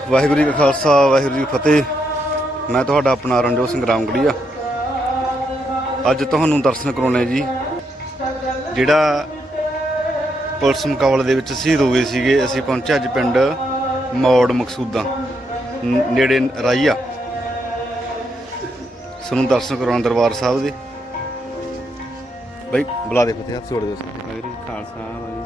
ਵਾਹਿਗੁਰੂ ਜੀ ਕਾ ਖਾਲਸਾ, ਵਾਹਿਗੁਰੂ ਜੀ ਕੀ ਫਤਿਹ। ਮੈਂ ਤੁਹਾਡਾ ਆਪਣਾ ਰਣਜੋਤ ਸਿੰਘ ਰਾਮਗੜੀਆ। ਅੱਜ ਤੁਹਾਨੂੰ ਦਰਸ਼ਨ ਕਰਾਉਣੇ ਜੀ। ਜਿਹੜਾ ਪੁਲਿਸ ਮੁਕਾਬਲੇ ਦੇ ਵਿੱਚ ਸ਼ਹੀਦ ਹੋ ਗਏ ਸੀਗੇ, ਅਸੀਂ ਪਹੁੰਚੇ ਅੱਜ ਪਿੰਡ ਮੌੜ ਮਕਸੂਦਾ ਨੇੜੇ ਰਾਈਆ। ਸਾਨੂੰ ਦਰਸ਼ਨ ਕਰਾਉਣ ਦਰਬਾਰ ਸਾਹਿਬ ਦੇ। ਬਈ, ਬੁਲਾ ਦੇ ਫਤਿਹ, ਹੱਥ ਜੋੜ ਦੇ ਵਾਹਿਗੁਰੂ ਖਾਲਸਾ, ਵਾਹਿਗੁਰੂ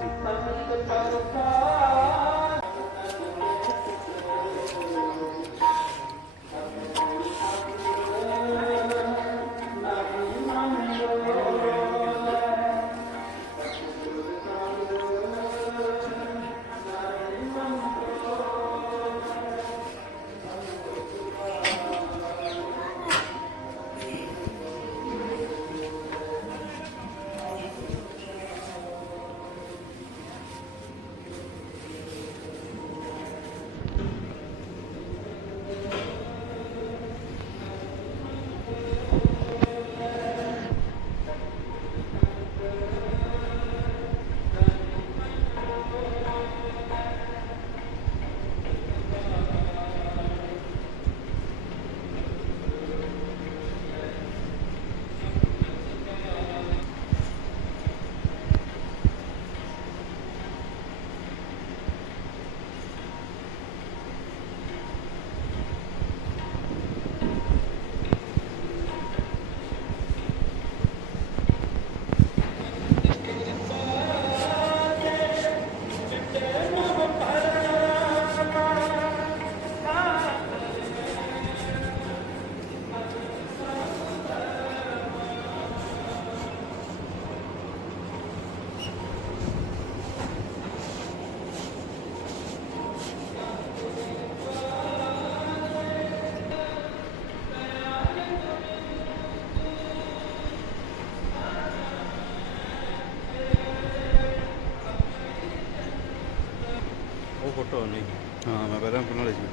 ਫੋਟੋ ਨਹੀਂ। ਹਾਂ ਮੈਂ ਪਹਿਲਾਂ ਬਣਾ ਲਈ ਸੀ।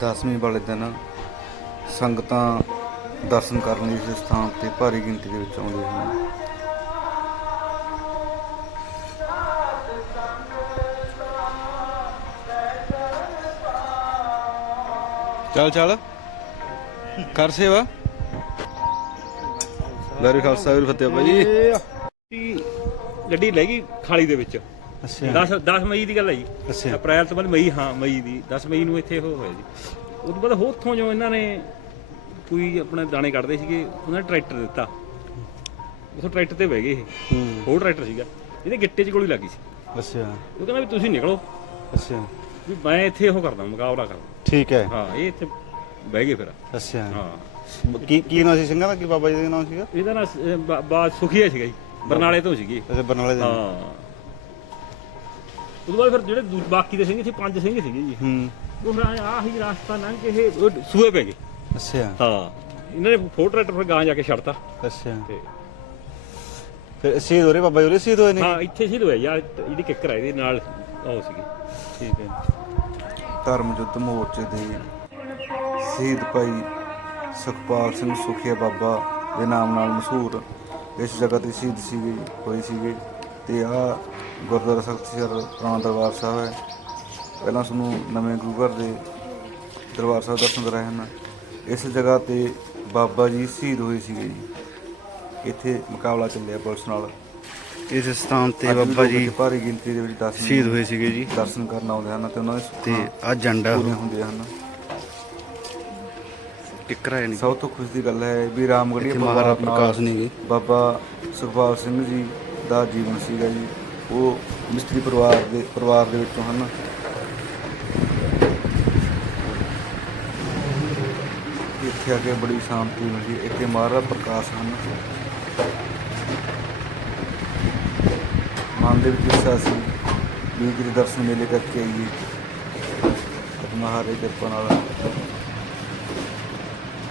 ਦਸਵੀਂ ਵਾਲੇ ਦਿਨ ਸੰਗਤਾਂ ਦਰਸ਼ਨ ਕਰਨ ਲਈ ਇਸ ਸਥਾਨ ਤੇ ਭਾਰੀ ਗਿਣਤੀ ਦੇ ਵਿੱਚ ਆਉਂਦੇ ਹਨ। ਚੱਲ ਚੱਲ। ਕਰ ਸੇਵਾ। ਵੈਰੀ ਖਾਲਸਾ ਵੀਰ ਫਤਿਹ। ਭਾਈ ਇਹ ਗੱਡੀ ਲੈ ਗਈ ਖਾਲੀ ਦੇ ਵਿੱਚ। ਅੱਛਾ। 10 10 ਮਈ ਦੀ ਗੱਲ ਹੈ ਜੀ। ਅਪ੍ਰੈਲ ਤੋਂ ਬਾਅਦ ਮਈ ਹਾਂ ਮਈ ਦੀ 10 ਮਈ ਨੂੰ ਇੱਥੇ ਉਹ ਹੋਇਆ ਜੀ। ਉਸ ਤੋਂ ਬਾਅਦ ਹੋਥੋਂ ਜੋ ਇਹਨਾਂ ਨੇ ਕੋਈ ਆਪਣੇ ਦਾਣੇ ਕੱਢਦੇ ਸੀਗੇ ਉਹਨਾਂ ਨੇ ਟਰੈਕਟਰ ਦਿੱਤਾ। ਉਥੋਂ ਟਰੈਕਟਰ ਤੇ ਬਹਿ ਗਏ ਇਹ। ਹੋਰ ਟਰੈਕਟਰ ਸੀਗਾ। ਇਹਦੇ ਗਿੱਟੇ 'ਚ ਗੋਲੀ ਲੱਗੀ ਸੀ। ਅੱਛਾ। ਉਹ ਕਹਿੰਦਾ ਵੀ ਤੁਸੀਂ ਨਿਕਲੋ। ਅੱਛਾ। ਵੀ ਮੈਂ ਇੱਥੇ ਉਹ ਕਰਦਾ ਮੁਕਾਬਲਾ ਕਰਦਾ। ਠੀਕ ਹੈ। ਹਾਂ ਇਹ ਇੱਥੇ ਬਹਿ ਗਏ ਫਿਰ। ਅੱਛਾ। ਹਾਂ। ਕੀ ਕੀ ਨਾਮ ਸੀ ਸਿੰਘਾਂ ਦਾ? ਕੀ ਬਾਬਾ ਜੀ ਦਾ ਨਾਮ ਸੀਗਾ? ਇਹਦਾ ਨਾ ਬਾਤ ਸੁਖੀਆ ਸੀਗਾ ਜੀ। ਬਰਨਾਲੇ ਤੋਂ ਸੀਗੀ। ਅੱਛਾ ਬਰਨਾਲੇ ਦੇ ਹਾਂ। ਤੋਂ ਬਾਅਦ ਫਿਰ ਜਿਹੜੇ ਦੂ- ਬਾਕੀ ਦੇ ਸਿੰਘ ਸੀ ਪੰਜ ਸਿੰਘ ਸੀਗੇ ਜੀ। ਹੂੰ। ਉਹ ਫਿਰ ਆਹ ਰਾਸਤਾ ਲੰਘ ਕੇ ਇਹ ਉਹ ਸੂਏ ਪੈ ਗਏ। ਅੱਛਾ। ਹਾਂ। ਇਹਨਾਂ ਨੇ ਫੋਰ ਟਰੈਕਟਰ ਫਿਰ ਗਾਂ ਜਾ ਕੇ ਛੱਡਤਾ। ਅੱਛਾ। ਤੇ ਫਿਰ ਸ਼ਹੀਦ ਹੋ ਰਹੇ ਬਾਬਾ ਜੀ ਹੋਰੇ ਸ਼ਹੀਦ ਹੋਏ ਨੇ? ਹਾਂ ਇੱਥੇ ਸੀ ਹੋਇਆ ਯਾਰ ਇਹਦੀ ਕਿੱਕਰ ਆ ਇਹਦੇ ਨਾਲ ਉਹ ਸੀਗੀ। ਠੀਕ ਹੈ। ਧਰਮ ਯੁੱਧ ਮੋਰਚੇ ਦੇ ਸ਼ਹੀਦ ਭਾਈ ਸੁਖਪਾਲ ਸਿੰਘ ਸੁਖੀਆ ਬਾਬਾ ਦੇ ਨਾਮ ਨਾਲ ਮਸ਼ਹੂਰ ਇਸ ਜਗ੍ਹਾ ਤੇ ਸ਼ਹੀਦ ਸੀਗੇ ਹੋਏ ਸੀਗੇ ਤੇ ਆ ਗੁਰਦੁਆਰਾ ਸਖਤਸਰ ਪੁਰਾਣਾ ਦਰਬਾਰ ਸਾਹਿਬ ਹੈ। ਪਹਿਲਾਂ ਤੁਹਾਨੂੰ ਨਵੇਂ ਗੁਰੂ ਘਰ ਦੇ ਦਰਬਾਰ ਸਾਹਿਬ ਦਰਸ਼ਨ ਕਰਾਏ ਹਨ। ਇਸ ਜਗ੍ਹਾ ਤੇ ਬਾਬਾ ਜੀ ਸ਼ਹੀਦ ਹੋਏ ਸੀਗੇ ਜੀ। ਇੱਥੇ ਮੁਕਾਬਲਾ ਚੱਲਿਆ ਪੁਲਿਸ ਨਾਲ। ਇਸ ਸਥਾਨ ਤੇ ਬਾਬਾ ਜੀ ਭਾਰੀ ਗਿਣਤੀ ਦੇ ਵਿੱਚ ਦਰਸ਼ਨ ਸ਼ਹੀਦ ਹੋਏ ਸੀਗੇ ਜੀ। ਦਰਸ਼ਨ ਕਰਨ ਆਉਂਦੇ ਹਨ ਤੇ ਉਹਨਾਂ ਦੇ ਤੇ ਝੰਡਾ ਪੂਰੀਆਂ ਹੁੰਦੀਆਂ ਹਨ। ਟਿਕਰਾ ਨਹੀਂ। ਸਭ ਤੋਂ ਖੁਸ਼ੀ ਦੀ ਗੱਲ ਹੈ ਵੀ ਰਾਮਗੜ੍ਹੀ ਮਹਾਰਾ ਪ੍ਰਕਾਸ਼ ਨਹੀਂ ਬਾਬਾ ਸੁਖਪਾਲ ਸਿੰਘ ਜੀ ਦਾ ਜੀਵਨ ਸੀਗਾ ਜੀ। ਉਹ ਮਿਸਤਰੀ ਪਰਿਵਾਰ ਦੇ ਪਰਿਵਾਰ ਦੇ ਵਿੱਚੋਂ ਹਨ। ਇੱਥੇ ਆ ਕੇ ਬੜੀ ਸ਼ਾਂਤੀ ਮਿਲਦੀ ਹੈ। ਇੱਥੇ ਮਹਾਰਾਜ ਪ੍ਰਕਾਸ਼ ਹਨ। ਮਨ ਦੇ ਵਿੱਚ ਇੱਛਾ ਸੀ ਵੀ ਜੀ ਦਰਸ਼ਨ ਮੇਲੇ ਕਰਕੇ ਆਈਏ। ਮਹਾਰਾਜ ਦੇ ਕਿਰਪਾ ਨਾਲ।